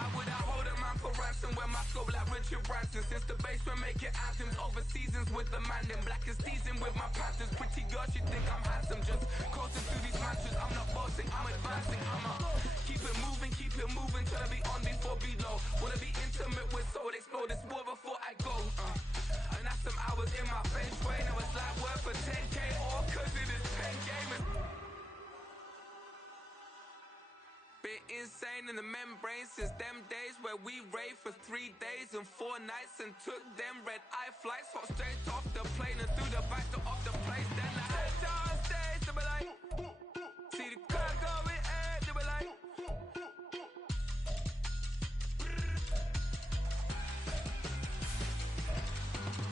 Why would I hold a man for ransom when my scope like Richard Branson? Since the basement making anthems over seasons with the man, then black is teasing with my Panthers. Pretty girl, she think I'm handsome, just coasting through these mantras. I'm not bossing, I'm advancing. I'ma keep it moving, trying to be on before below. Wanna be intimate with soul, explore this war before I go. And that's some hours in my feng shui. Now it's like worth for 10K, all cause it is 10 gamers. Been insane in the membrane since them days where we raved for 3 days and 4 nights and took them red eye flights, hot straight off the plane and through the back door of the place. Then I head down stage, they be like, see the car going air, they be like.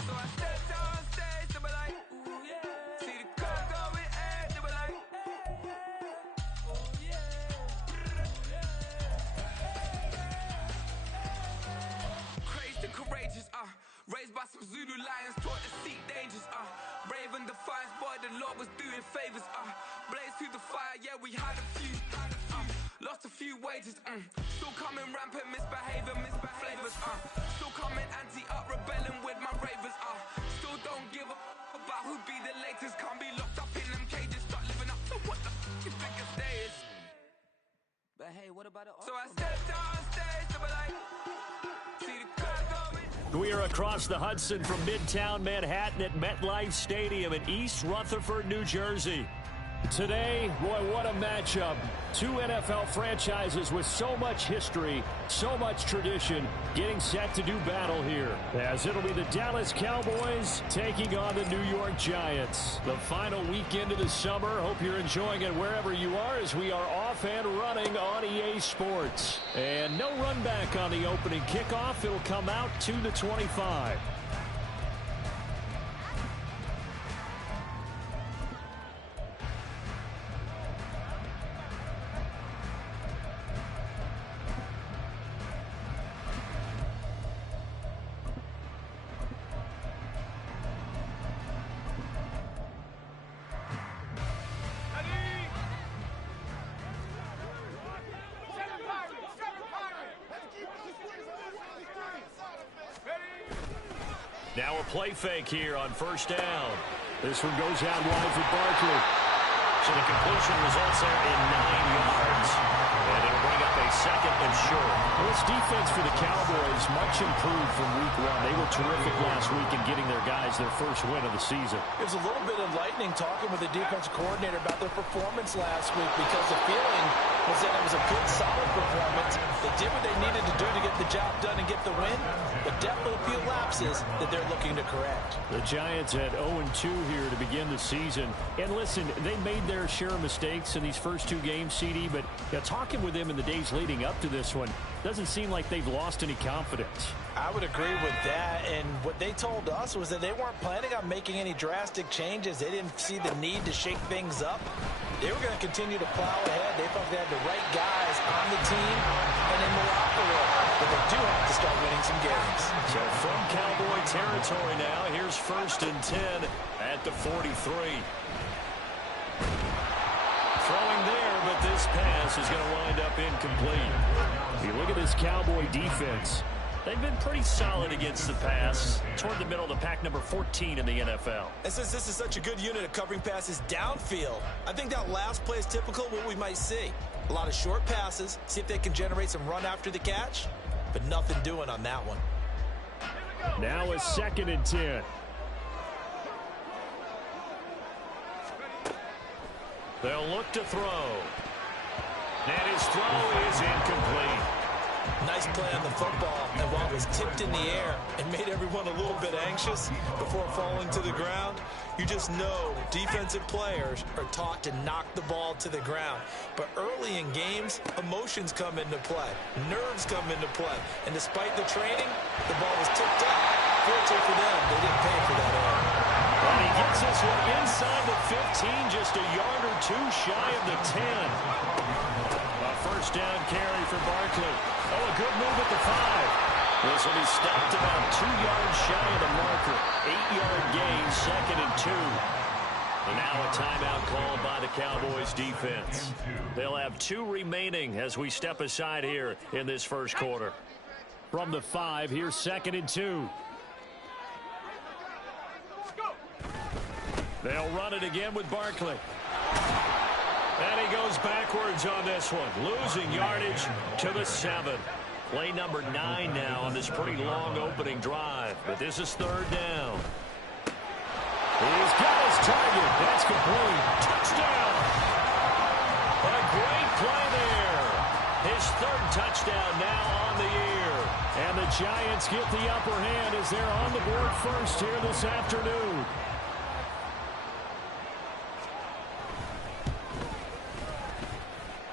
So I step down stage, they be like, ooh yeah. See the car going air, they be like, oh yeah. Crazed and courageous, raised by some Zulu lions, taught to seek dangers, brave and defiant, boy, the Lord was doing favors, blaze through the fire, yeah, we had a few, lost a few wages, still coming rampant, misbehavior, flavors, still coming anti-up, rebelling with my ravers, still don't give a about who be the latest, can't be locked up in them cages, start living up to what the you think it stays. But hey, what about it? So I stepped on stage, they be like, see the car going. We are across the Hudson from Midtown Manhattan at MetLife Stadium in East Rutherford, New Jersey. Today, boy, what a matchup. Two NFL franchises with so much history, so much tradition, getting set to do battle here. As it'll be the Dallas Cowboys taking on the New York Giants. The final weekend of the summer. Hope you're enjoying it wherever you are as we are off and running on EA Sports. And no run back on the opening kickoff. It'll come out to the 25. Now a play fake here on first down. This one goes out wide for Barkley. So the completion results there in 9 yards. And it'll bring up a second and short. Well, this defense for the Cowboys much improved from week one. They were terrific last week in getting their guys their first win of the season. It was a little bit enlightening talking with the defensive coordinator about their performance last week because the feeling was that it was a good, solid performance. They did what they needed to do to get the job done and get the win, but definitely a few lapses that they're looking to correct. The Giants had 0-2 here to begin the season. And listen, they made their share of mistakes in these first 2 games, CD, but talking with them in the days leading up to this one, doesn't seem like they've lost any confidence. I would agree with that, and what they told us was that they weren't planning on making any drastic changes. They didn't see the need to shake things up. They were going to continue to plow ahead. They felt they had the right guys on the team and in the locker room, but they do have to start winning some games. So from Cowboy territory now, here's 1st and 10 at the 43. Throwing there, but this pass is going to wind up incomplete. If you look at this Cowboy defense, they've been pretty solid against the pass. Toward the middle of the pack, number 14 in the NFL. And since this is such a good unit of covering passes downfield, I think that last play is typical of what we might see. A lot of short passes, see if they can generate some run after the catch, but nothing doing on that one. Now a 2nd and 10. They'll look to throw. And his throw is incomplete. Nice play on the football, and while it was tipped in the air and made everyone a little bit anxious before falling to the ground, you just know defensive players are taught to knock the ball to the ground. But early in games, emotions come into play, nerves come into play, and despite the training, the ball was tipped up. Fortunately for them, they didn't pay for that error. And he gets this one inside the 15, just a yard or 2 shy of the 10. A first down carry for Barkley. Oh, a good move at the 5. This will be stopped about 2 yards shy of the marker. 8-yard gain, 2nd and 2. And now a timeout called by the Cowboys defense. They'll have 2 remaining as we step aside here in this first quarter. From the 5, here's 2nd and 2. They'll run it again with Barkley. And he goes backwards on this one, losing yardage to the 7. Play number 9 now on this pretty long opening drive. But this is 3rd down. He's got his target. That's complete. Touchdown. A great play there. His 3rd touchdown now on the year. And the Giants get the upper hand as they're on the board first here this afternoon.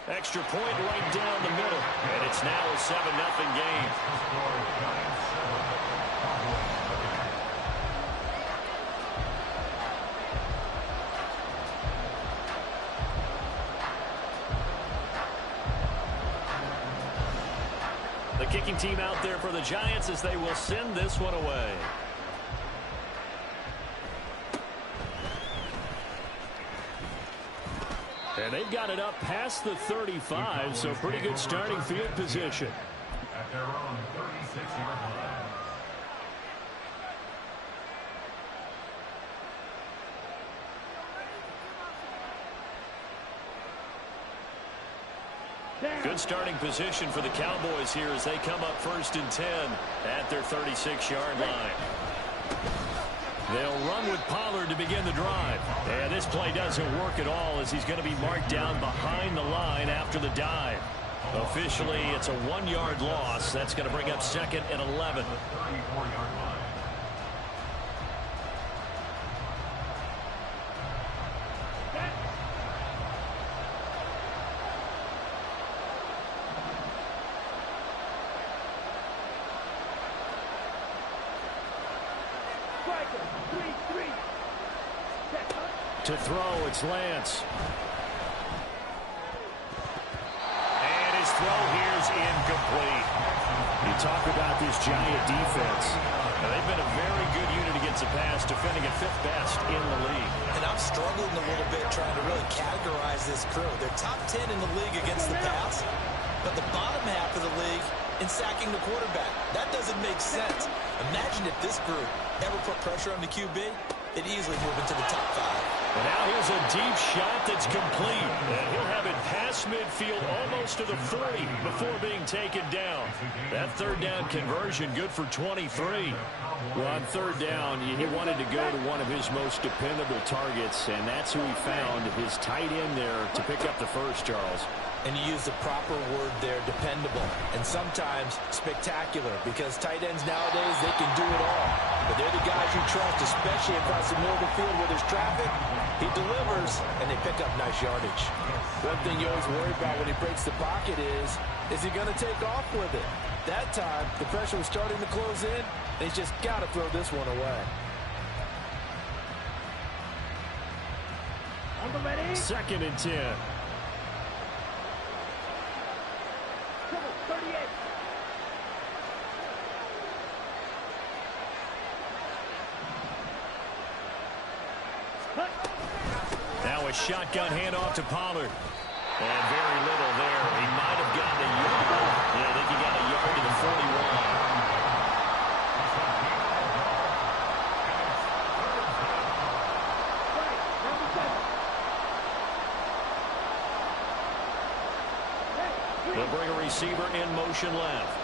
Extra point right down the middle. And it's now a 7-0 game. The kicking team out there for the Giants as they will send this one away. And they've got it up past the 35, so pretty good starting field position. At their own 36-yard line. Good starting position for the Cowboys here as they come up 1st and 10 at their 36-yard line. They'll run with Pollard to begin the drive. And this play doesn't work at all as he's going to be marked down behind the line after the dive. Officially, it's a 1-yard loss. That's going to bring up 2nd and 11. 34-yard line. To throw, it's Lance. And his throw here's incomplete. You talk about this Giant defense. Now, they've been a very good unit against the pass, defending at 5th best in the league. And I'm struggling a little bit trying to really categorize this crew. They're top 10 in the league against the pass, but the bottom half of the league in sacking the quarterback. That doesn't make sense. Imagine if this group ever put pressure on the QB, they'd easily move into the top 5. And now here's a deep shot that's complete. And he'll have it past midfield almost to the 40 before being taken down. That 3rd down conversion good for 23. Well, on 3rd down, he wanted to go to one of his most dependable targets, and that's who he found, his tight end there to pick up the first, Charles. And you use the proper word there, dependable, and sometimes spectacular, because tight ends nowadays, they can do it all. But they're the guys you trust, especially across the middle of the field where there's traffic. He delivers, and they pick up nice yardage. One thing you always worry about when he breaks the pocket is he going to take off with it? That time, the pressure was starting to close in, and he's just got to throw this one away. 2nd and 10. Now a shotgun handoff to Pollard. And very little there. He might have gotten a yard. Yeah, I think he got a yard to the 41. They'll bring a receiver in motion left.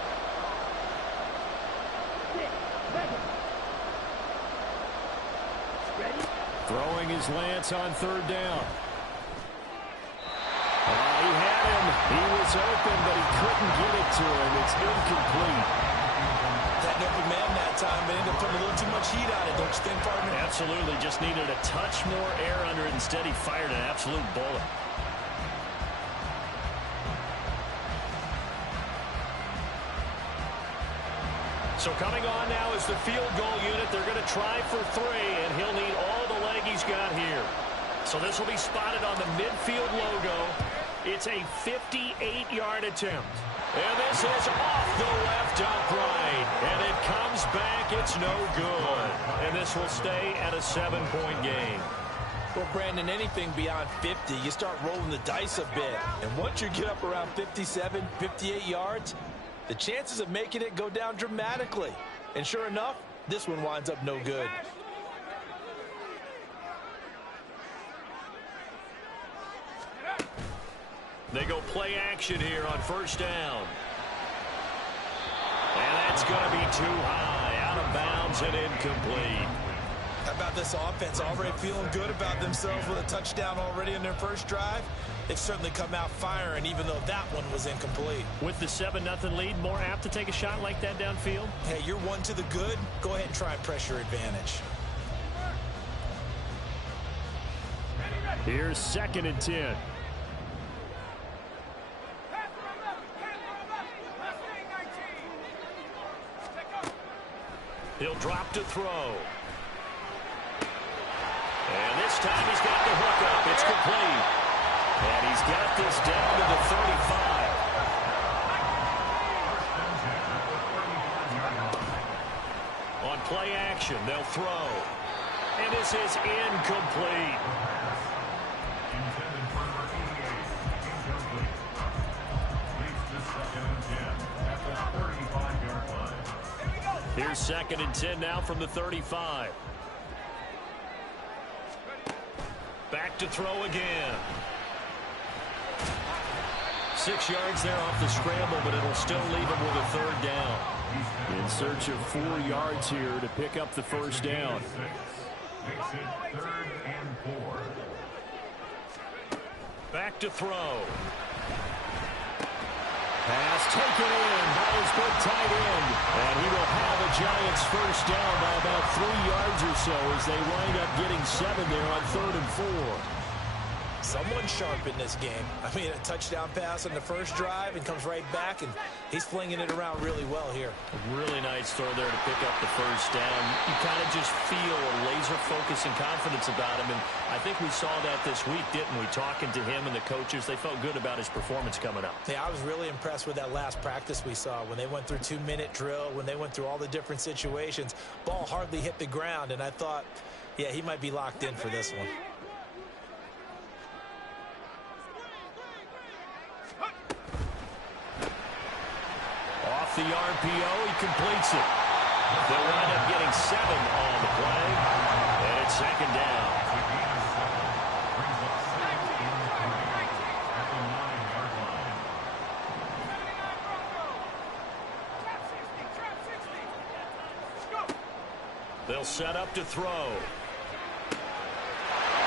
Throwing his Lance on 3rd down. He had him. He was open, but he couldn't get it to him. It's incomplete. That open man that time, but ended up putting a little too much heat on it, don't you think, partner? Absolutely. Just needed a touch more air under it. Instead, he fired an absolute bullet. So coming on now is the field goal unit. They're going to try for 3, and he'll need all the leg he's got here. So this will be spotted on the midfield logo. It's a 58-yard attempt. And this is off the left upright. And it comes back. It's no good. And this will stay at a 7-point game. Well, Brandon, anything beyond 50, you start rolling the dice a bit. And once you get up around 57, 58 yards, the chances of making it go down dramatically. And sure enough, this one winds up no good. They go play action here on first down. And that's going to be too high, out of bounds and incomplete. How about this offense already feeling good about themselves with a touchdown already in their first drive? They've certainly come out firing, even though that one was incomplete. With the 7-0 lead, more apt to take a shot like that downfield? Hey, you're one to the good. Go ahead and try and press your advantage. Here's 2nd and 10. He'll drop to throw. And this time he's got the hook up. It's complete. And he's got this down to the 35. On play action, they'll throw. And this is incomplete. Intended for number 88. Incomplete. Leads to 2nd and 10 at the 35-yard line. Here's 2nd and 10 now from the 35. Back to throw again. 6 yards there off the scramble, but it'll still leave him with a 3rd down. In search of 4 yards here to pick up the first down. Makes it 3rd and 4. Back to throw. Pass taken in by his good tight end. And he will have a Giants first down by about 3 yards or so as they wind up getting 7 there on 3rd and 4. Someone sharp in this game. I mean, a touchdown pass on the first drive and comes right back, and he's flinging it around really well here. A really nice throw there to pick up the first down. You kind of just feel a laser focus and confidence about him, and I think we saw that this week, didn't we? Talking to him and the coaches, they felt good about his performance coming up. Yeah, I was really impressed with that last practice we saw when they went through 2-minute drill, when they went through all the different situations. Ball hardly hit the ground, and I thought, yeah, he might be locked in for this one. Off the RPO, he completes it. They'll wind up getting 7 on the play, and it's 2nd down. They'll set up to throw.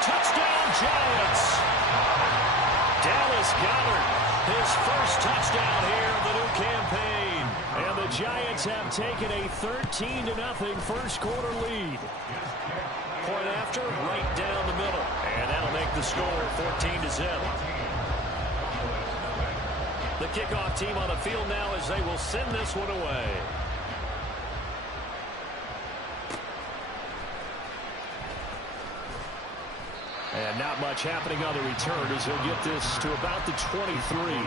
Touchdown, Giants! Dallas Goedert, his first touchdown here of the new campaign. And the Giants have taken a 13-0 first quarter lead. Point after, right down the middle. And that'll make the score 14-0. The kickoff team on the field now as they will send this one away. And not much happening on the return as he'll get this to about the 23.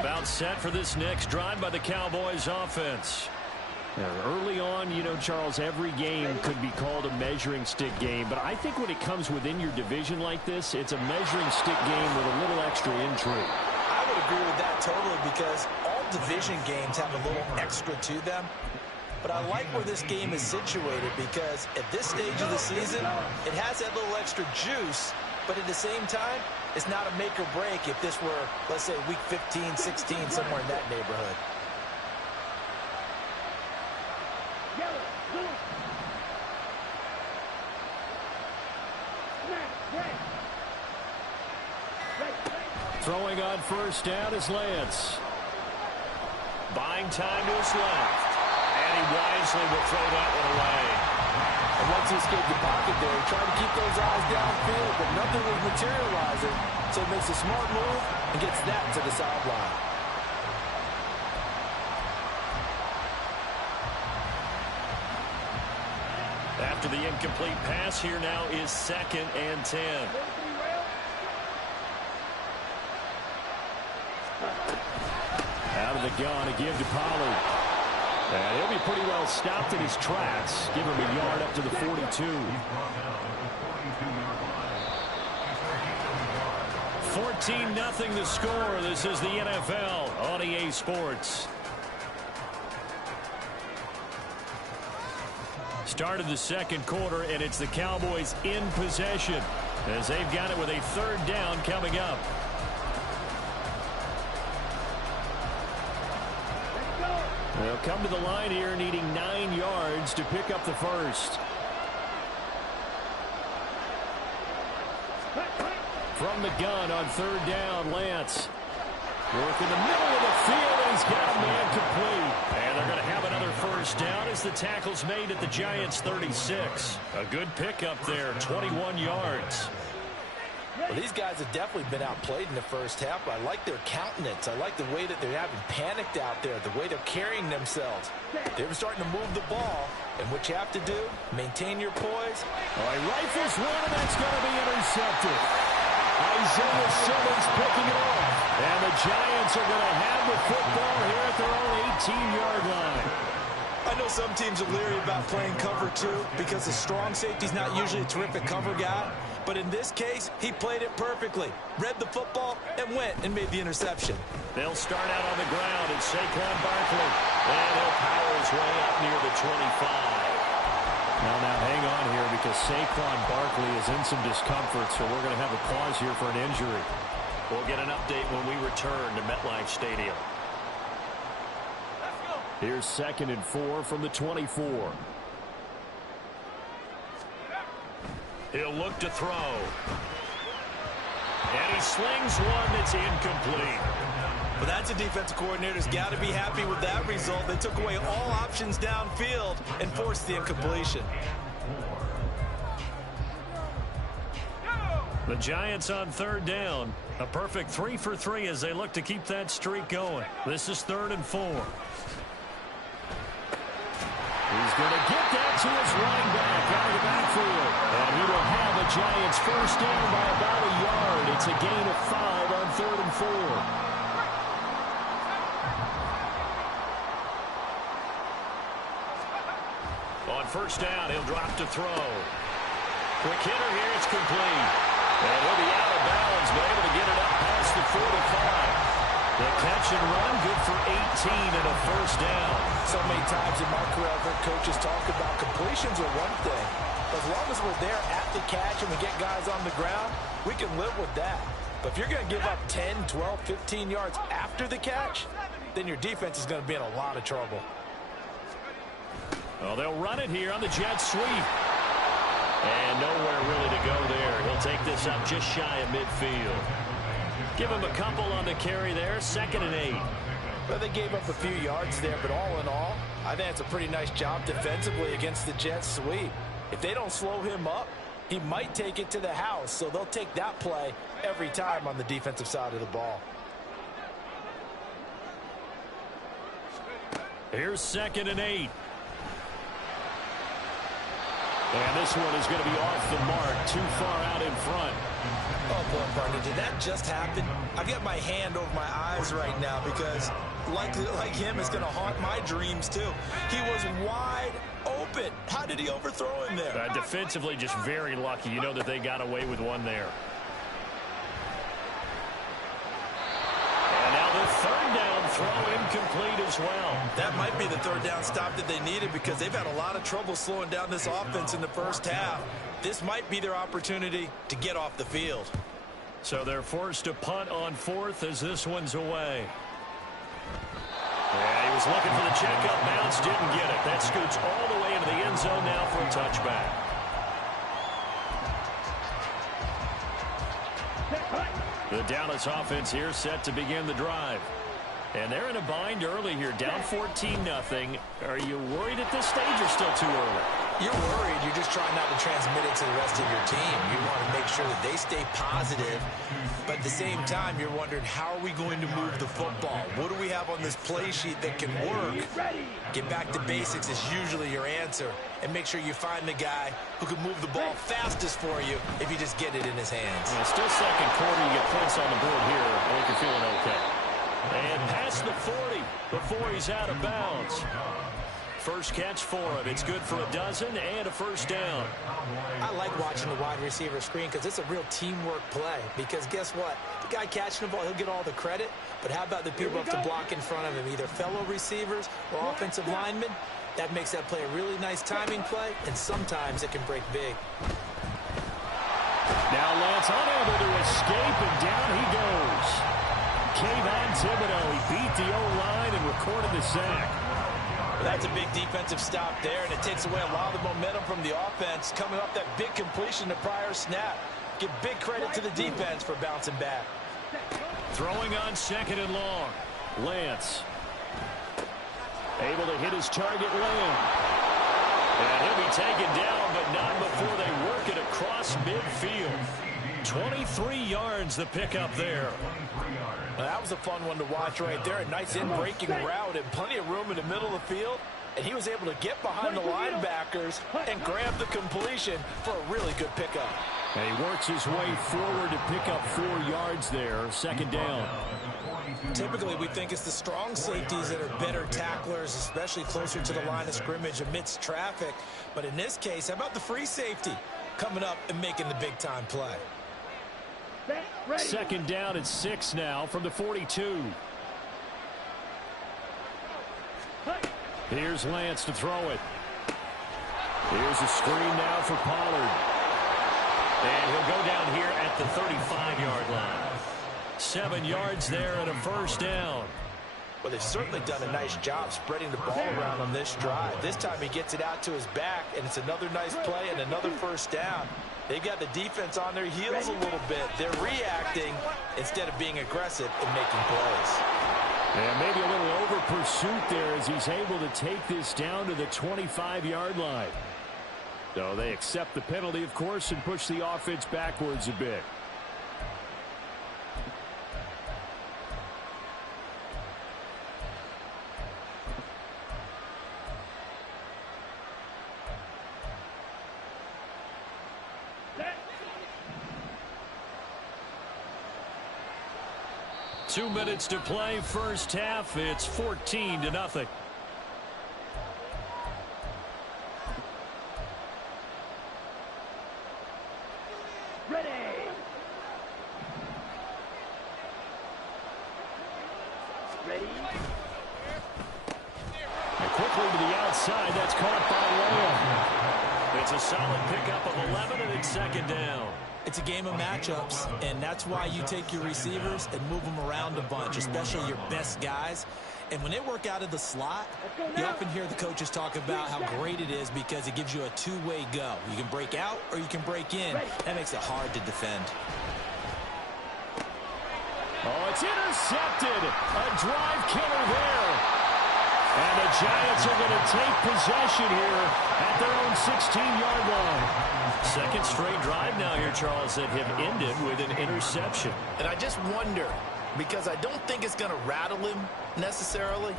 About set for this next drive by the Cowboys offense. Now, early on, you know, Charles, every game could be called a measuring stick game. But I think when it comes within your division like this, it's a measuring stick game with a little extra intrigue. I would agree with that totally because all division games have a little extra to them. But I like where this game is situated because at this stage of the season, it has that little extra juice. But at the same time, it's not a make or break if this were, let's say, week 15, 16, somewhere in that neighborhood. Throwing on first down is Lance. Buying time to his left. And he wisely will throw that one away. And once he escaped the pocket there, he tried to keep those eyes downfield, but nothing was materializing. So he makes a smart move and gets that to the sideline. After the incomplete pass, here now is 2nd and 10. Out of the gun, a give to Pollard. And he'll be pretty well stopped in his tracks. Give him a yard up to the 42. 14-0 the score. This is the NFL on EA Sports. Start of the second quarter, and it's the Cowboys in possession as they've got it with a third down coming up. They'll come to the line here needing 9 yards to pick up the first. From the gun on third down, Lance. Work in the middle of the field, and he's got a man complete. And they're going to have another first down as the tackle's made at the Giants' 36. A good pickup there, 21 yards. Well, these guys have definitely been outplayed in the first half. I like their countenance. I like the way that they're having panicked out there, the way they're carrying themselves. They're starting to move the ball, and what you have to do, maintain your poise. All right, rifles one, and that's going to be intercepted. Isaiah Simmons picking it off. And the Giants are going to have the football here at their own 18-yard line. I know some teams are leery about playing cover 2 because the strong safety's not usually a terrific cover guy. But in this case, he played it perfectly. Read the football and went and made the interception. They'll start out on the ground. It's Saquon Barkley. And he'll power his way up near the 25. Now hang on here because Saquon Barkley is in some discomfort, so we're going to have a pause here for an injury. We'll get an update when we return to MetLife Stadium. Here's 2nd and 4 from the 24. He'll look to throw. And he slings one that's incomplete. Well, that's a defensive coordinator's got to be happy with that result. They took away all options downfield and forced the incompletion. The Giants on third down. A perfect 3 for 3 as they look to keep that streak going. This is 3rd and 4. He's going to get that to his running back out of the backfield. And he will have the Giants first down by about a yard. It's a gain of 5 on 3rd and 4. On first down, he'll drop to throw. Quick hitter here, it's complete. And he'll be out of bounds, but able to get it up past the 45. The catch and run, good for 18 and a first down. So many times in my career, I've heard coaches talk about completions are one thing. As long as we're there at the catch and we get guys on the ground, we can live with that. But if you're going to give up 10, 12, 15 yards after the catch, then your defense is going to be in a lot of trouble. Well, they'll run it here on the jet sweep. And nowhere really to go there. He'll take this up just shy of midfield. Give him a couple on the carry there. 2nd and 8. Well, they gave up a few yards there, but all in all, I think it's a pretty nice job defensively against the jet sweep. If they don't slow him up, he might take it to the house, so they'll take that play every time on the defensive side of the ball. Here's 2nd and 8. And this one is going to be off the mark, too far out in front. Oh, boy, partner, did that just happen? I've got my hand over my eyes right now because, like him, it's going to haunt my dreams, too. He was wide open. How did he overthrow him there? Defensively, just very lucky. You know that they got away with one there. And now the third down throw incomplete as well. That might be the third down stop that they needed because they've had a lot of trouble slowing down this offense in the first half. This might be their opportunity to get off the field. So they're forced to punt on 4th as this one's away. Yeah, he was looking for the checkup bounce, didn't get it. That scoots all the way into the end zone now for a touchback. The Dallas offense here set to begin the drive. And they're in a bind early here, down 14-0. Are you worried at this stage or still too early? You're worried. You're just trying not to transmit it to the rest of your team. You want to make sure that they stay positive. But at the same time, you're wondering, how are we going to move the football? What do we have on this play sheet that can work? Get back to basics is usually your answer. And make sure you find the guy who can move the ball fastest for you if you just get it in his hands. Well, still second quarter. You get points on the board here. I think you're feeling okay. And past the 40 before he's out of bounds. First catch for him. It's good for a dozen and a first down. I like watching the wide receiver screen because it's a real teamwork play. Because guess what? The guy catching the ball, he'll get all the credit. But how about the people up to block in front of him, either fellow receivers or offensive linemen? That makes that play a really nice timing play, and sometimes it can break big. Now Lance unable to escape, and down he goes. Kayvon Thibodeau, he beat the O-line and recorded the sack. That's a big defensive stop there, and it takes away a lot of the momentum from the offense coming off that big completion the prior snap. Give big credit to the defense for bouncing back. Throwing on second and long. Lance. Able to hit his target, Lamb. And he'll be taken down, but not before they work it across midfield. 23 yards the pickup there. Well, that was a fun one to watch right there. A nice in-breaking route and plenty of room in the middle of the field. And he was able to get behind the linebackers and grab the completion for a really good pickup. And he works his way forward to pick up 4 yards there. Second down. Typically, we think it's the strong safeties that are better tacklers, especially closer to the line of scrimmage amidst traffic. But in this case, how about the free safety coming up and making the big-time play? Second down at 6 now from the 42. Here's Lance to throw it. Here's a screen now for Pollard. And he'll go down here at the 35-yard line. 7 yards there and a first down. Well, they've certainly done a nice job spreading the ball around on this drive. This time he gets it out to his back, and it's another nice play and another first down. They've got the defense on their heels a little bit. They're reacting instead of being aggressive and making plays. And maybe a little over pursuit there as he's able to take this down to the 25-yard line. So they accept the penalty, of course, and push the offense backwards a bit. Two minutes to play, first half. It's 14-0. Ready. And quickly to the outside. That's caught by Lamb. It's a solid pickup of 11, and it's second down. It's a game of matchups, and that's why you take your receivers and move them around a bunch, especially your best guys. And when they work out of the slot, you often hear the coaches talk about how great it is because it gives you a two-way go. You can break out or you can break in. That makes it hard to defend. Oh, it's intercepted. A drive killer there. And the Giants are going to take possession here at their own 16-yard line. Second straight drive now here, Charles, that have ended with an interception. And I just wonder, because I don't think it's going to rattle him necessarily,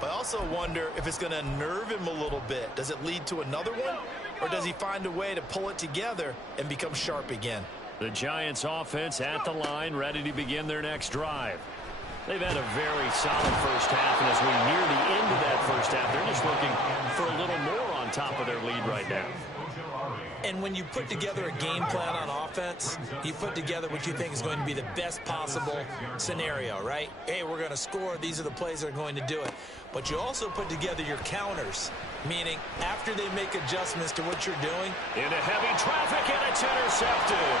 but I also wonder if it's going to unnerve him a little bit. Does it lead to another one, or does he find a way to pull it together and become sharp again? The Giants offense at the line, ready to begin their next drive. They've had a very solid first half, and as we near the end of that first half, they're just looking for a little more on top of their lead right now. And when you put together a game plan on offense, you put together what you think is going to be the best possible scenario, right? Hey, we're going to score. These are the plays that are going to do it. But you also put together your counters, meaning after they make adjustments to what you're doing. Into heavy traffic, and it's intercepted.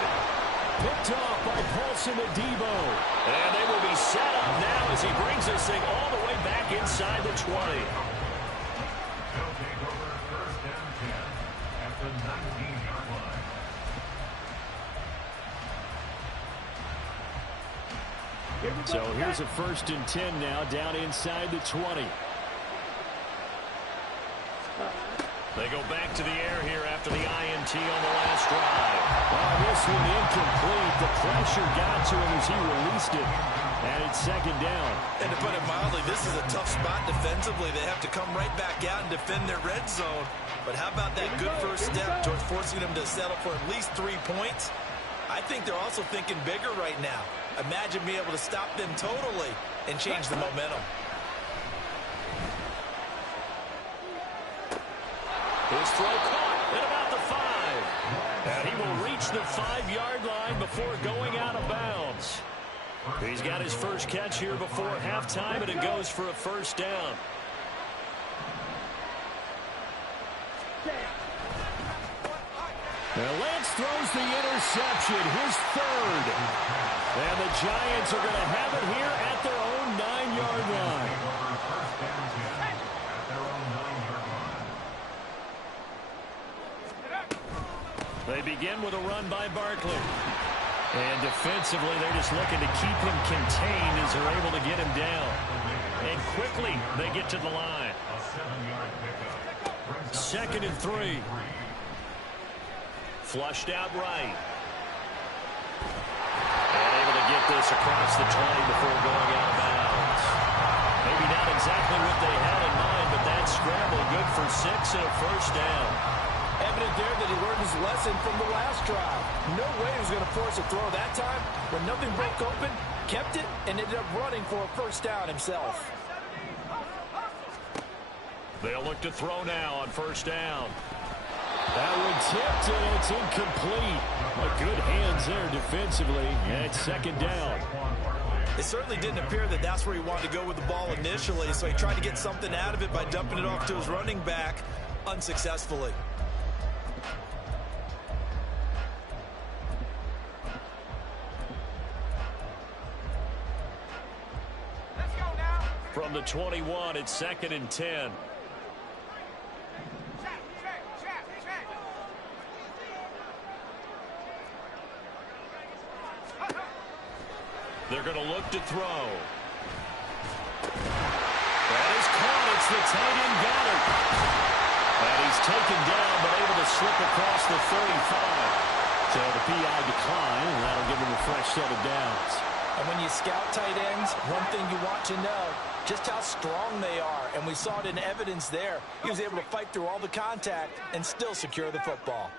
Picked off by Paulson Adebo. And they will be set up now as he brings this thing all the way back inside the 20. So here's a 1st and 10 now, down inside the 20. They go back to the air here after the INT on the last drive. This one incomplete. The pressure got to him as he released it. And it's second down. And to put it mildly, this is a tough spot defensively. They have to come right back out and defend their red zone. But how about that good first step towards forcing them to settle for at least 3 points? I think they're also thinking bigger right now. Imagine being able to stop them totally and change the momentum. His throw caught at about the 5. And he will reach the 5-yard line before going out of bounds. He's got his first catch here before halftime, and it goes for a first down. Now Lance throws the interception, his 3rd. And the Giants are going to have it here at their own 9-yard line. They begin with a run by Barkley. And defensively, they're just looking to keep him contained as they're able to get him down. And quickly, they get to the line. 2nd and 3. Flushed out right. And able to get this across the 20 before going out of bounds. Maybe not exactly what they had in mind, but that scramble good for 6 and a first down. Evident there that he learned his lesson from the last drive. No way he was going to force a throw that time. When nothing broke open, kept it, and ended up running for a first down himself. They'll look to throw now on first down. That one tipped, and it's incomplete. But good hands there defensively, and it's 2nd down. It certainly didn't appear that that's where he wanted to go with the ball initially, so he tried to get something out of it by dumping it off to his running back unsuccessfully. From the 21, it's 2nd and 10. They're going to look to throw. That is caught. It's the tight end Goddard. And he's taken down, but able to slip across the 35. So the PI decline, and that'll give him a fresh set of downs. And when you scout tight ends, one thing you want to know, just how strong they are. And we saw it in evidence there. He was able to fight through all the contact and still secure the football.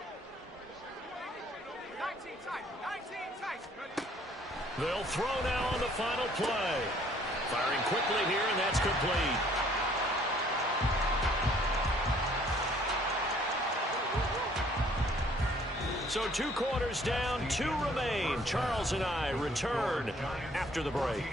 They'll throw now on the final play. Firing quickly here, and that's complete. So 2 quarters down, 2 remain. Charles and I return after the break.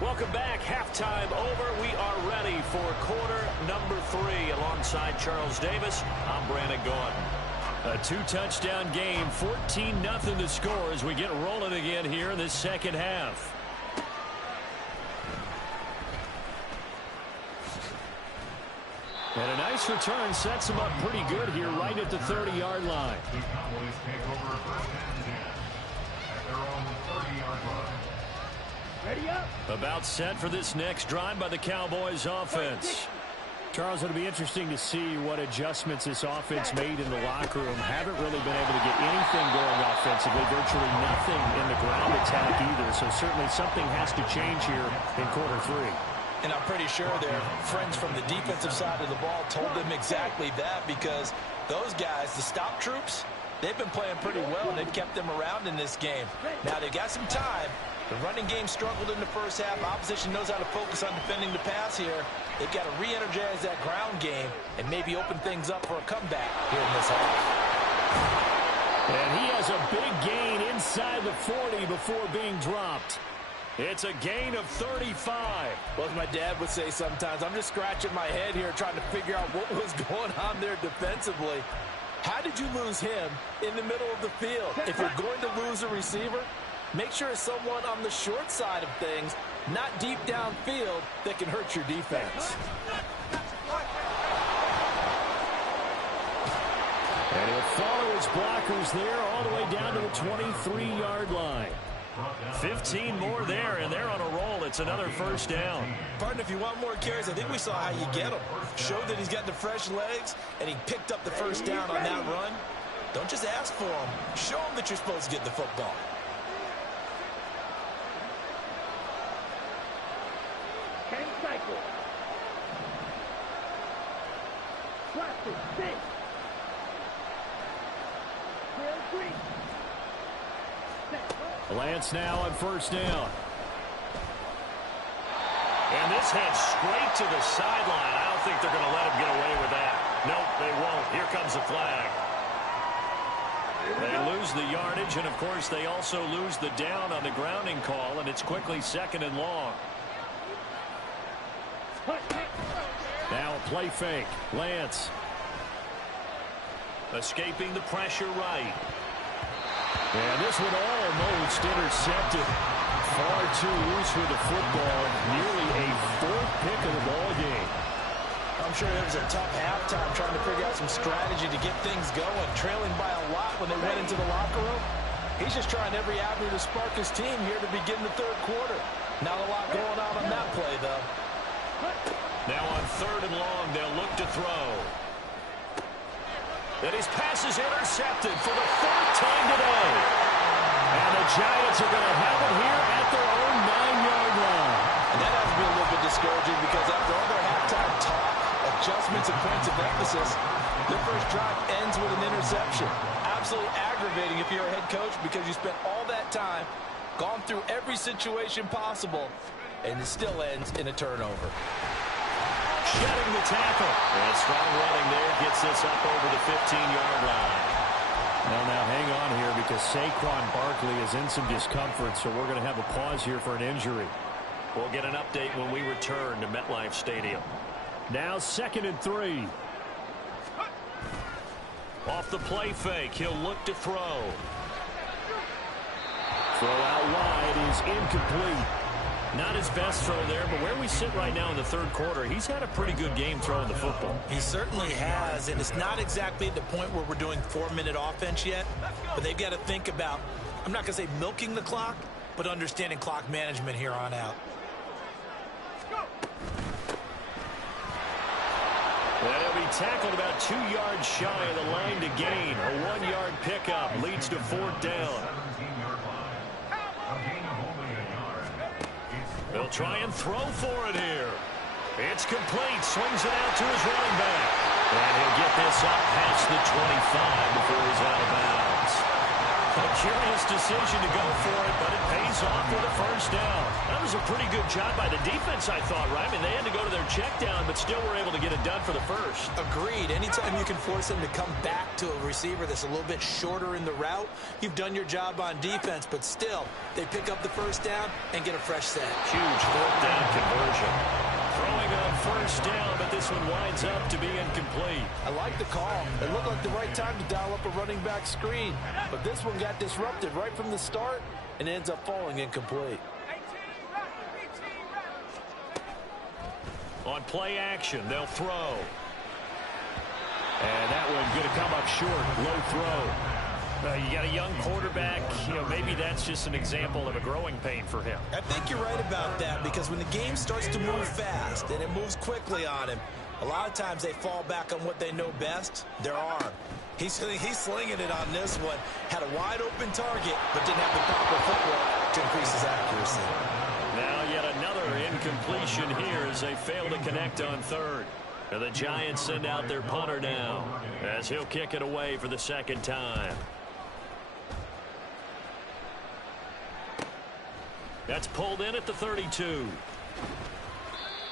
Welcome back. Halftime over. We are ready for quarter number 3. Alongside Charles Davis, I'm Brandon Gordon. A 2-touchdown game, 14-0 the score as we get rolling again here in this second half. And a nice return sets him up pretty good here right at the 30-yard line. The Cowboys take over 1st and 10 at their own 30-yard line. Ready up. About set for this next drive by the Cowboys offense. Charles, it'll be interesting to see what adjustments this offense made in the locker room. Haven't really been able to get anything going offensively, virtually nothing in the ground attack either. So certainly something has to change here in quarter 3. And I'm pretty sure their friends from the defensive side of the ball told them exactly that, because those guys, the stop troops, they've been playing pretty well, and they've kept them around in this game. Now, they've got some time. The running game struggled in the first half. Opposition knows how to focus on defending the pass here. They've got to re-energize that ground game and maybe open things up for a comeback here in this half. And he has a big gain inside the 40 before being dropped. It's a gain of 35. Well, as my dad would say sometimes, I'm just scratching my head here trying to figure out what was going on there defensively. How did you lose him in the middle of the field? If you're going to lose a receiver, make sure it's someone on the short side of things, not deep downfield, that can hurt your defense. And he'll follow his blockers there all the way down to the 23-yard line. 15 more there, and they're on a roll. It's another first down. Partner, if you want more carries, I think we saw how you get him. Showed that he's got the fresh legs, and he picked up the first down on that run. Don't just ask for him. Show him that you're supposed to get the football. 10 cycles. Plastic, 6. Clear 3. Lance now on first down. And this heads straight to the sideline. I don't think they're going to let him get away with that. Nope, they won't. Here comes the flag. They lose the yardage, and, of course, they also lose the down on the grounding call, and it's quickly 2nd and long. Now a play fake. Lance. Escaping the pressure right. And this one almost intercepted. Far too loose with the football. Nearly a 4th pick of the ball game. I'm sure it was a tough halftime trying to figure out some strategy to get things going. Trailing by a lot when they went into the locker room. He's just trying every avenue to spark his team here to begin the 3rd quarter. Not a lot going on that play, though. Now on 3rd and long, they'll look to throw. And his pass is intercepted for the 3rd time today. And the Giants are going to have it here at their own 9-yard line. And that has to be a little bit discouraging because after all their halftime talk, adjustments and points of emphasis, their first drive ends with an interception. Absolutely aggravating if you're a head coach because you spent all that time, gone through every situation possible, and it still ends in a turnover. Shedding the tackle. And strong running there gets this up over the 15-yard line. Now hang on here because Saquon Barkley is in some discomfort, so we're going to have a pause here for an injury. We'll get an update when we return to MetLife Stadium. Now 2nd and 3. Off the play fake, he'll look to throw. Throw out wide is incomplete. Not his best throw there, but where we sit right now in the 3rd quarter, he's had a pretty good game throwing the football. He certainly has, and it's not exactly at the point where we're doing 4-minute offense yet, but they've got to think about, I'm not going to say milking the clock, but understanding clock management here on out. Well, he'll be tackled about 2 yards shy of the line to gain. A 1-yard pickup leads to 4th down. They'll try and throw for it here. It's complete. Swings it out to his running back. And he'll get this up past the 25 before he's out of bounds. A curious decision to go for it, but it pays off with a first down. That was a pretty good job by the defense, I thought, right? I mean, they had to go to their check down, but still were able to get it done for the first. Agreed. Anytime you can force them to come back to a receiver that's a little bit shorter in the route, you've done your job on defense, but still, they pick up the first down and get a fresh set. Huge 4th down conversion. Throwing on first down, but this one winds up to be incomplete. I like the call. It looked like the right time to dial up a running back screen, but this one got disrupted right from the start and ends up falling incomplete. On play action, they'll throw. And that one going to come up short. Low throw. You got a young quarterback, maybe that's just an example of a growing pain for him. I think you're right about that because when the game starts to move fast and it moves quickly on him, a lot of times they fall back on what they know best, their arm. He's slinging it on this one. Had a wide open target, but didn't have the proper footwork to increase his accuracy. Now yet another incompletion here as they fail to connect on 3rd. And the Giants send out their punter now as he'll kick it away for the 2nd time. That's pulled in at the 32.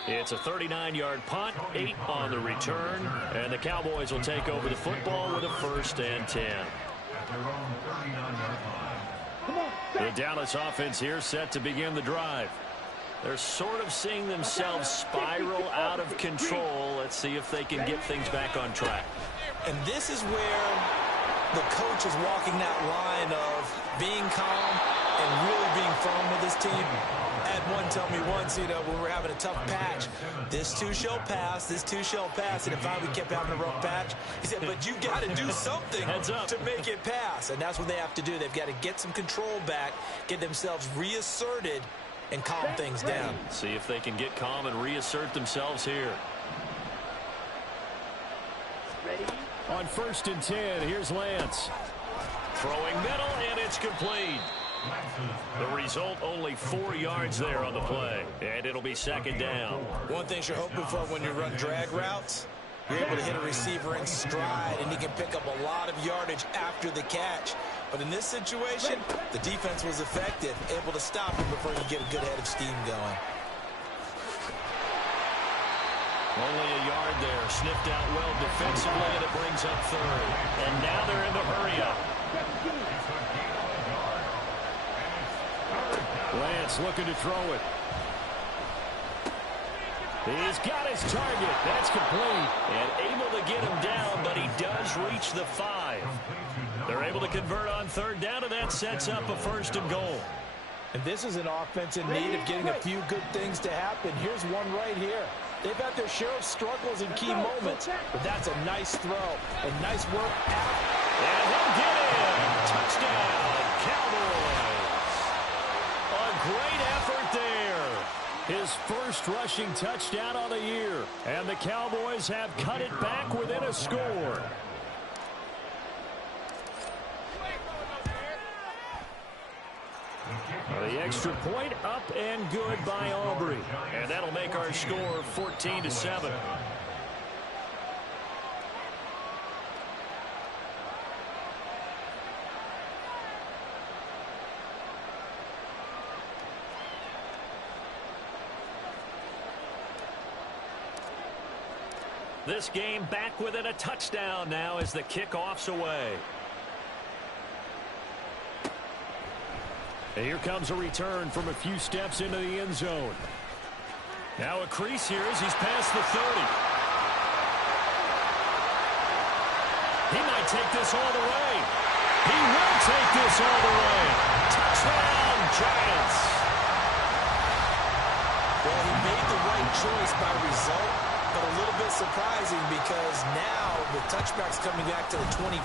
It's a 39-yard punt, 8 on the return, and the Cowboys will take over the football with a 1st and 10. The Dallas offense here set to begin the drive. They're sort of seeing themselves spiral out of control. Let's see if they can get things back on track. And this is where the coach is walking that line of being calm and really being firm with his team. I had one tell me once, when we're having a tough patch, this too shall pass, this too shall pass. And if we kept having a rough patch, he said, but you got to do something to make it pass. And that's what they have to do. They've got to get some control back, get themselves reasserted, and calm things down. See if they can get calm and reassert themselves here. Ready? On 1st and 10, here's Lance. Throwing middle, and it's complete. The result, only 4 yards there on the play. And it'll be second down. One thing you're hoping for when you run drag routes, you're able to hit a receiver in stride, and he can pick up a lot of yardage after the catch. But in this situation, the defense was effective, able to stop him before he could get a good head of steam going. Only a yard there. Sniffed out well defensively, and it brings up third. And now they're in the hurry-up. Lance looking to throw it. He's got his target. That's complete. And able to get him down, but he does reach the 5. They're able to convert on third down, and that sets up a first and goal. And this is an offense in need of getting a few good things to happen. Here's one right here. They've had their share of struggles in key moments, but that's a nice throw and nice work out. And he'll get in. Touchdown, Cowboys. A great effort there. His first rushing touchdown on the year. And the Cowboys have cut it back within a score. The extra point up and good by Aubrey. And that'll make our score 14-7. This game back within a touchdown now as the kickoff's away. And here comes a return from a few steps into the end zone. Now a crease here as he's past the 30. He might take this all the way. He will take this all the way. Touchdown, Giants. Well, he made the right choice by result, but a little bit surprising because now the touchback's coming back to the 25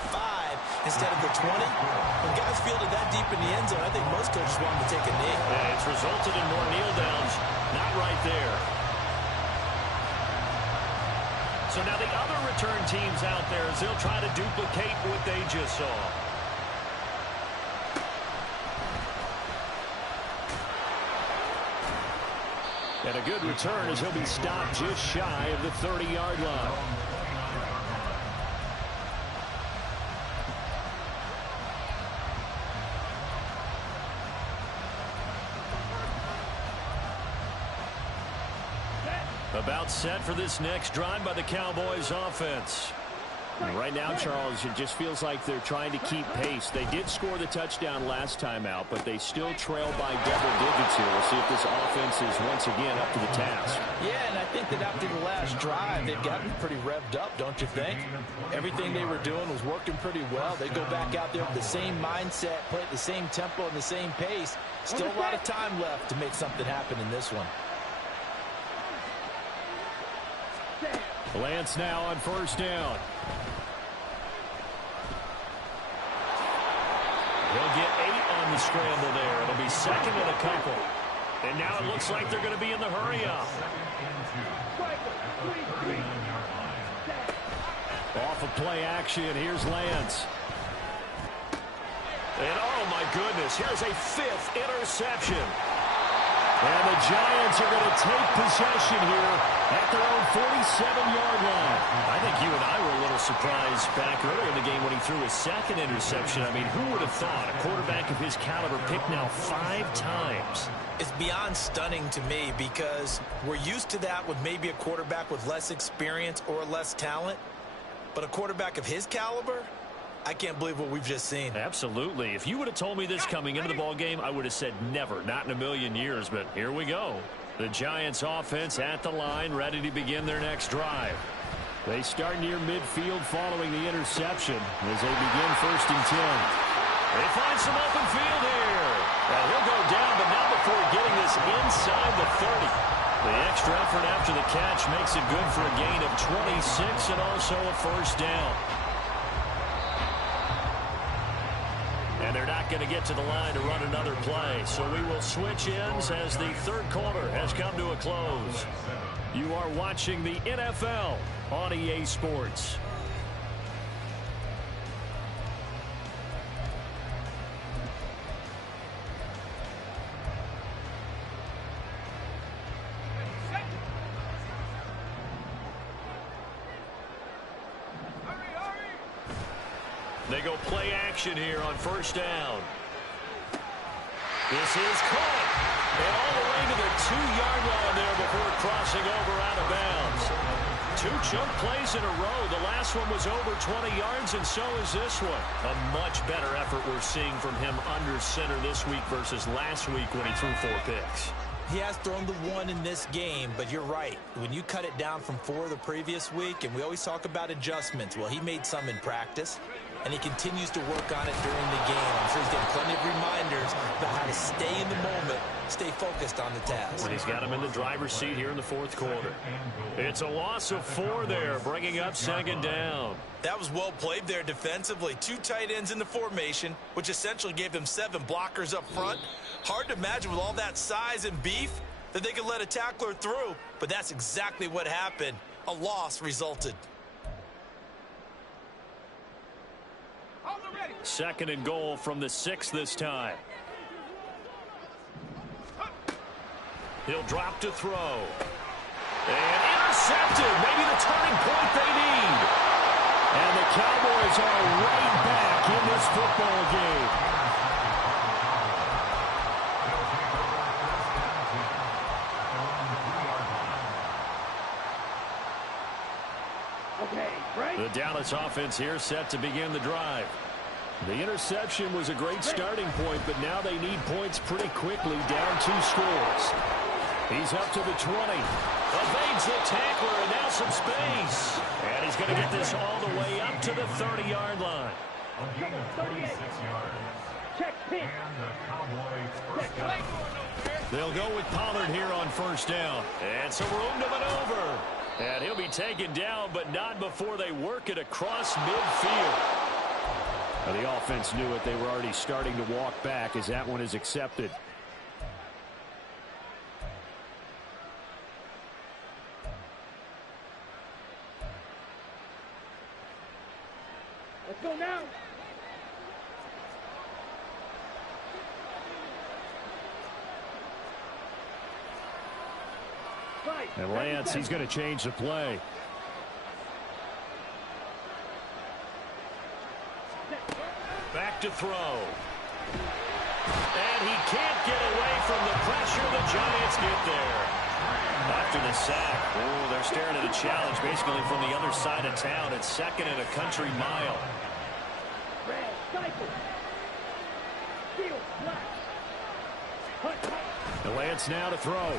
instead of the 20. When guys fielded that deep in the end zone, I think most coaches want him to take a knee. Yeah, it's resulted in more kneel downs. Not right there. So now the other return teams out there as they'll try to duplicate what they just saw. And a good return as he'll be stopped just shy of the 30-yard line. About set for this next drive by the Cowboys offense. And right now, Charles, it just feels like they're trying to keep pace. They did score the touchdown last time out, but they still trail by double digits here. We'll see if this offense is once again up to the task. Yeah, and I think that after the last drive, they've gotten pretty revved up, don't you think? Everything they were doing was working pretty well. They go back out there with the same mindset, play at the same tempo and the same pace. Still a lot of time left to make something happen in this one. Lance now on first down. He'll get 8 on the scramble there. It'll be second and a couple. And now it looks like they're going to be in the hurry-up. Off of play action, here's Lance. And oh my goodness, here's a 5th interception. And the Giants are going to take possession here at their own 47-yard line. I think you and I were a little surprised back earlier in the game when he threw his 2nd interception. I mean, who would have thought a quarterback of his caliber picked now 5 times? It's beyond stunning to me because we're used to that with maybe a quarterback with less experience or less talent. But a quarterback of his caliber, I can't believe what we've just seen. Absolutely. If you would have told me this coming into the ball game, I would have said never, not in a million years. But here we go. The Giants offense at the line, ready to begin their next drive. They start near midfield following the interception as they begin 1st and 10. They find some open field here. And he'll go down, but not before getting this inside the 30. The extra effort after the catch makes it good for a gain of 26 and also a first down. And they're not going to get to the line to run another play. So we will switch ends as the 3rd quarter has come to a close. You are watching the NFL on EA Sports. They go play action here on first down. This is caught. And all the way to the 2-yard line there before crossing over out of bounds. 2 chunk plays in a row. The last one was over 20 yards, and so is this one. A much better effort we're seeing from him under center this week versus last week when he threw 4 picks. He has thrown the 1 in this game, but you're right. When you cut it down from 4 the previous week, and we always talk about adjustments, well, he made some in practice, and he continues to work on it during the game. I'm sure he's getting plenty of reminders about how to stay in the moment, stay focused on the task. And he's got him in the driver's seat here in the 4th quarter. It's a loss of 4 there, bringing up 2nd down. That was well played there defensively. 2 tight ends in the formation, which essentially gave them 7 blockers up front. Hard to imagine with all that size and beef that they could let a tackler through, but that's exactly what happened. A loss resulted. 2nd and goal from the 6 this time. He'll drop to throw. And intercepted. Maybe the turning point they need. And the Cowboys are right back in this football game. The Dallas offense here set to begin the drive. The interception was a great starting point, but now they need points pretty quickly, down 2 scores. He's up to the 20. Evades the tackler, and now some space. And he's going to get this all the way up to the 30-yard line. A gain of 36 yards. Check pin. And the Cowboys first down. They'll go with Pollard here on first down. And some room to maneuver. And he'll be taken down, but not before they work it across midfield. Now, the offense knew it. They were already starting to walk back as that one is accepted. Let's go now. And Lance, he's going to change the play. Back to throw. And he can't get away from the pressure. The Giants get there. After the sack, oh, they're staring at a challenge basically from the other side of town. It's 2nd and a country mile. Red, cycle. Steel, black. The Lance now to throw.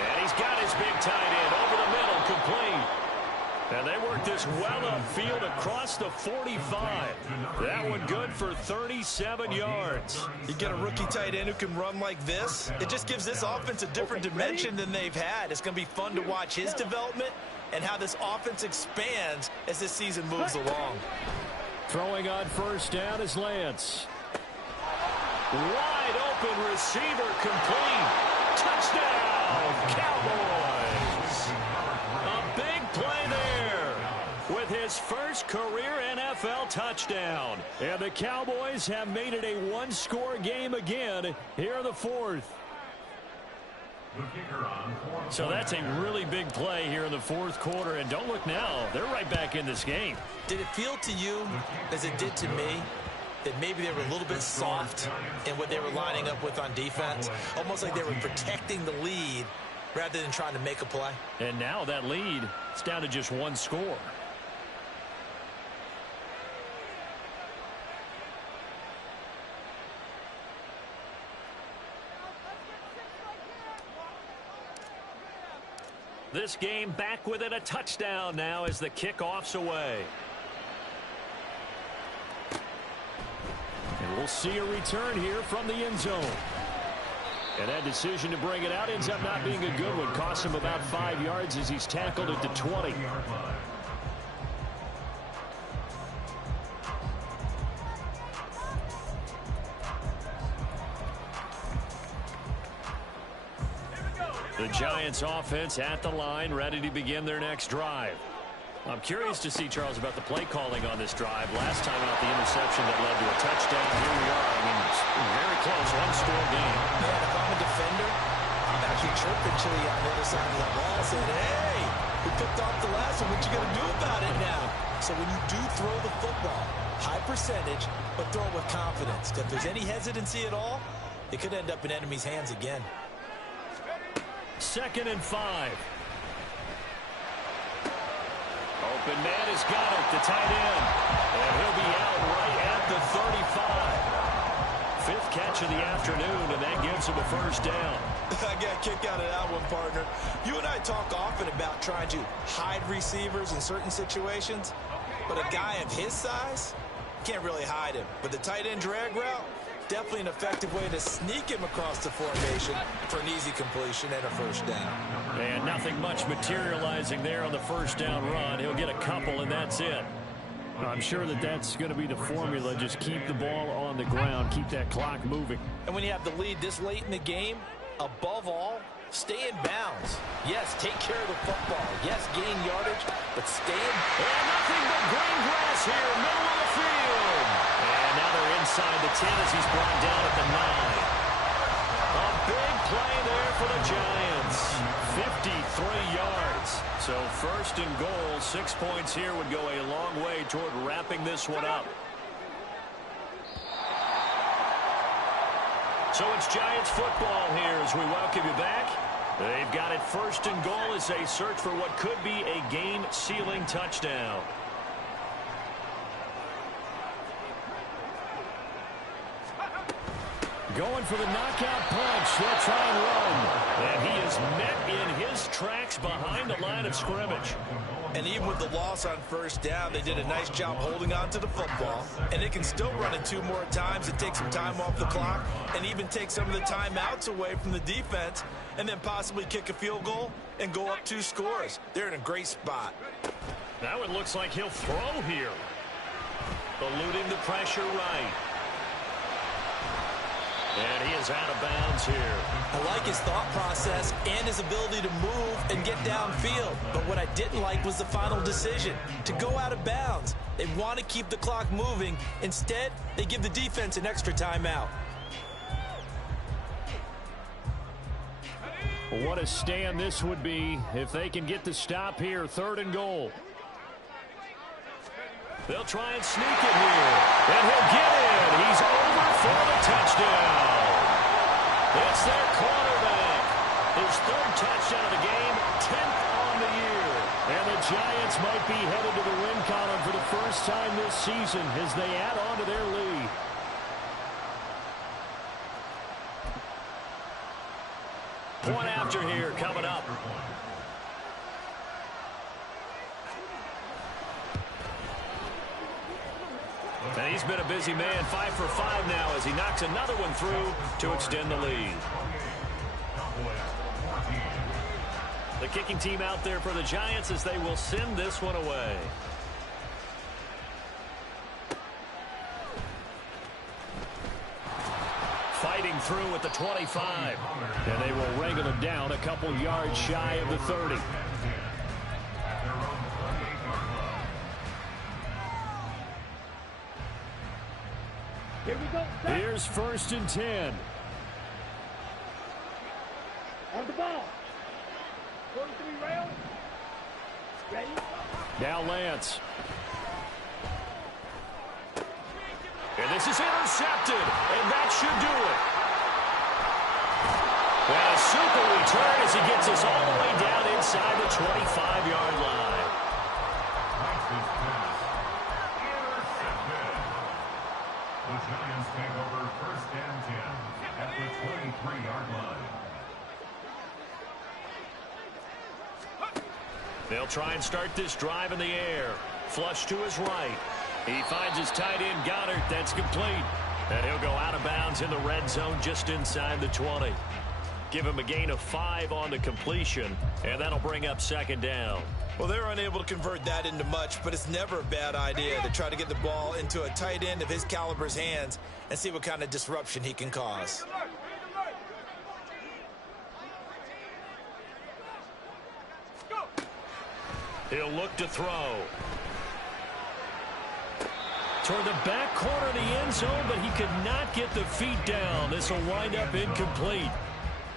And he's got his big tight end over the middle, complete. And they work this well upfield across the 45. That one good for 37 yards. You get a rookie tight end who can run like this, it just gives this offense a different dimension than they've had. It's going to be fun to watch his development and how this offense expands as this season moves along. Throwing on first down is Lance. Wide open receiver, complete. Touchdown, Cowboys. A big play there with his first career NFL touchdown. And the Cowboys have made it a 1-score game again here in the 4th. So that's a really big play here in the 4th quarter. And don't look now, they're right back in this game. Did it feel to you, as it did to me, that maybe they were a little bit soft in what they were lining up with on defense? Almost like they were protecting the lead rather than trying to make a play. And now that lead is down to just 1 score. This game back within a touchdown now as the kickoff's away. And we'll see a return here from the end zone. And that decision to bring it out ends up not being a good one. Cost him about 5 yards as he's tackled at the 20. The Giants offense at the line, ready to begin their next drive. I'm curious to see, Charles, about the play calling on this drive. Last time out, the interception that led to a touchdown. Here we are. I mean, it's very close, 1-score game. Yeah, if I'm a defender, I'm actually chirping Chili on the other side of the ball saying, hey, We picked off the last one. What you going to do about it now? So when you do throw the football, high percentage, but throw it with confidence. If there's any hesitancy at all, it could end up in enemy's hands again. 2nd and 5. Open man has got it, the tight end. And he'll be out right at the 35. 5th catch of the afternoon, and that gives him a first down. I got a kick out of that one, partner. You and I talk often about trying to hide receivers in certain situations, but a guy of his size, can't really hide him. But the tight end drag route, definitely an effective way to sneak him across the formation for an easy completion and a first down. And nothing much materializing there on the first down run. He'll get a couple, and that's it. I'm sure that that's going to be the formula. Just keep the ball on the ground, keep that clock moving. And when you have the lead this late in the game, above all, stay in bounds. Yes, take care of the football. Yes, gain yardage, but stay in. And nothing but green grass here, middle of the field. And now they're inside the 10 as he's brought down at the 9. A big play there for the Giants. 53 yards. So 1st and goal, 6 points here would go a long way toward wrapping this one up. So it's Giants football here as we welcome you back. They've got it 1st and goal as they search for what could be a game-sealing touchdown. Going for the knockout punch. They'll try and run. And he is met in his tracks behind the line of scrimmage. And even with the loss on first down, they did a nice job holding on to the football. And they can still run it 2 more times and take some time off the clock and even take some of the timeouts away from the defense and then possibly kick a field goal and go up 2 scores. They're in a great spot. Now it looks like he'll throw here. Eluding the pressure right. And he is out of bounds here. I like his thought process and his ability to move and get downfield. But what I didn't like was the final decision, to go out of bounds. They want to keep the clock moving. Instead, they give the defense an extra timeout. What a stand this would be if they can get the stop here. 3rd and goal. They'll try and sneak it here. And he'll get in. He's over for the touchdown. It's their quarterback. His 3rd touchdown of the game, 10th on the year. And the Giants might be headed to the win column for the first time this season as they add on to their lead. Point after here coming up. And he's been a busy man, 5 for 5 now as he knocks another one through to extend the lead. The kicking team out there for the Giants as they will send this one away. Fighting through at the 25. And they will wrangle him down a couple yards shy of the 30. Here we go. Here's 1st and 10. On the ball. 43 rails. Ready? Now Lance. And this is intercepted. And that should do it. And a super return as he gets us all the way down inside the 25-yard line. The Giants take over 1st and 10 at the 23-yard line. They'll try and start this drive in the air. Flush to his right. He finds his tight end, Goddard. That's complete. And he'll go out of bounds in the red zone just inside the 20. Give him a gain of 5 on the completion, and that'll bring up 2nd down. Well, they're unable to convert that into much, but it's never a bad idea to try to get the ball into a tight end of his caliber's hands and see what kind of disruption he can cause. He'll look to throw. Toward the back corner of the end zone, but he could not get the feet down. This will wind up incomplete.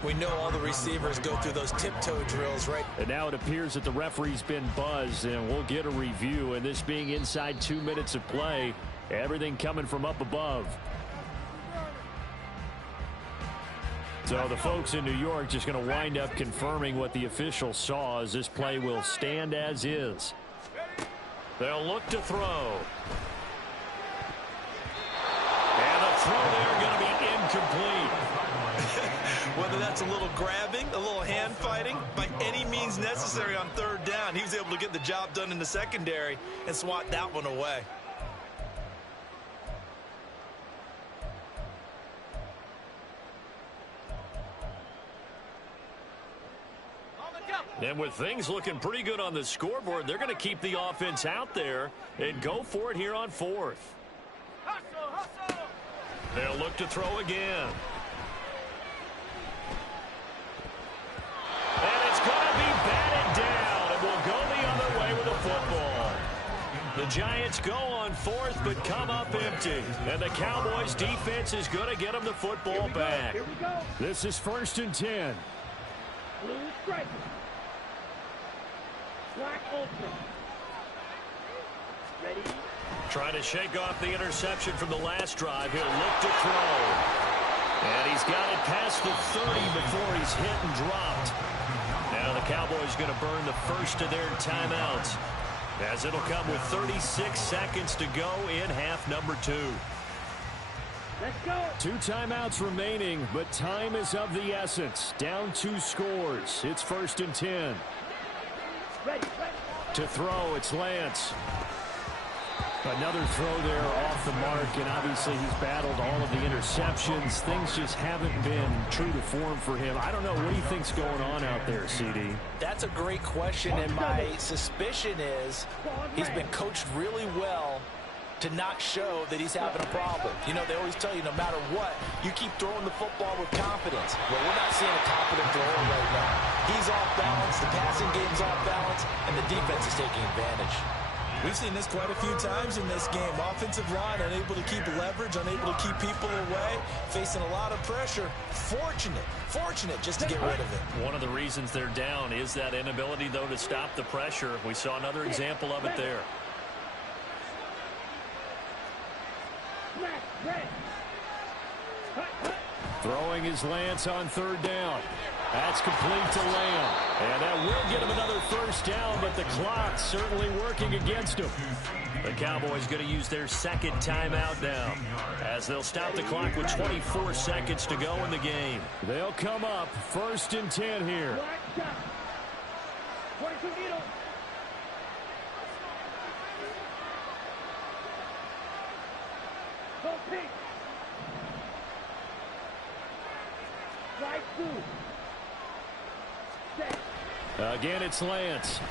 We know all the receivers go through those tiptoe drills, right? And now it appears that the referee's been buzzed, and we'll get a review. And this being inside 2 minutes of play, everything coming from up above. So the folks in New York just going to wind up confirming what the official saw, as this play will stand as is. They'll look to throw. And the throw there going to be incomplete. Whether that's a little grabbing, a little hand fighting, by any means necessary on third down, he was able to get the job done in the secondary and swat that one away. And with things looking pretty good on the scoreboard, they're going to keep the offense out there and go for it here on fourth. They'll look to throw again. And it's going to be batted down, and we'll go the other way with the football. The Giants go on fourth, but come up empty. And the Cowboys defense is going to get them the football back. Here we go. This is 1st and 10. Blue striker. Black ultra. Ready? Trying to shake off the interception from the last drive. He'll look to throw. And he's got it past the 30 before he's hit and dropped. Now the Cowboys going to burn the first of their timeouts, as it'll come with 36 seconds to go in half number 2. Let's go. 2 timeouts remaining, but time is of the essence. Down 2 scores. It's 1st and 10. Ready. To throw, it's Lance. Another throw there off the mark, and obviously he's battled all of the interceptions. Things just haven't been true to form for him. I don't know. What do you think's going on out there, CD? That's a great question, and my suspicion is he's been coached really well to not show that he's having a problem. You know, they always tell you no matter what, you keep throwing the football with confidence. Well, we're not seeing a confident thrower right now. He's off balance, the passing game's off balance, and the defense is taking advantage. We've seen this quite a few times in this game. Offensive line unable to keep leverage, unable to keep people away, facing a lot of pressure. Fortunate just to get rid of it. One of the reasons they're down is that inability, though, to stop the pressure. We saw another example of it there. Throwing is Lance on 3rd down. That's complete to Lamb. And that will get him another first down, but the clock's certainly working against him. The Cowboys going to use their 2nd timeout now, as they'll stop the clock with 24 seconds to go in the game. They'll come up 1st and 10 here. 22 needle. Go pink. Right 2. Again, it's Lance.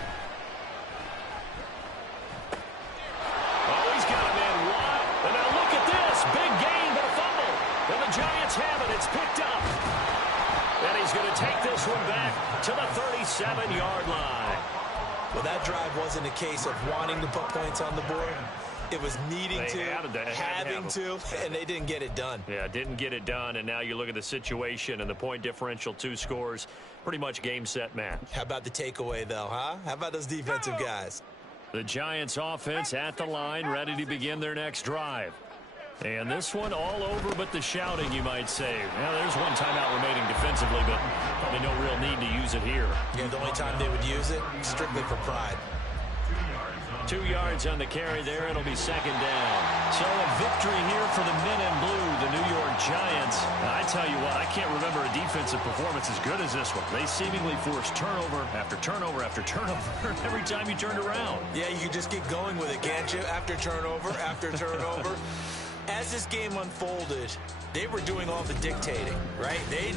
Oh, he's got him in wide. And now look at this. Big gain, but a fumble. And the Giants have it. It's picked up. And he's going to take this one back to the 37-yard line. Well, that drive wasn't a case of wanting to put points on the board. It was needing having to, and they didn't get it done. Yeah, didn't get it done, and now you look at the situation and the point differential, 2 scores, pretty much game, set, match. How about the takeaway, though, huh? How about those defensive guys? The Giants offense at the line, ready to begin their next drive. And this one all over but the shouting, you might say. Now, there's one timeout remaining defensively, but probably no real need to use it here. Yeah, the only time they would use it, strictly for pride. 2 yards on the carry there. It'll be 2nd down. So a victory here for the men in blue, the New York Giants. And I tell you what, I can't remember a defensive performance as good as this one. They seemingly forced turnover after turnover after turnover every time you turned around. Yeah, you can just keep going with it, can't you? After turnover, after turnover. As this game unfolded, they were doing all the dictating, right? They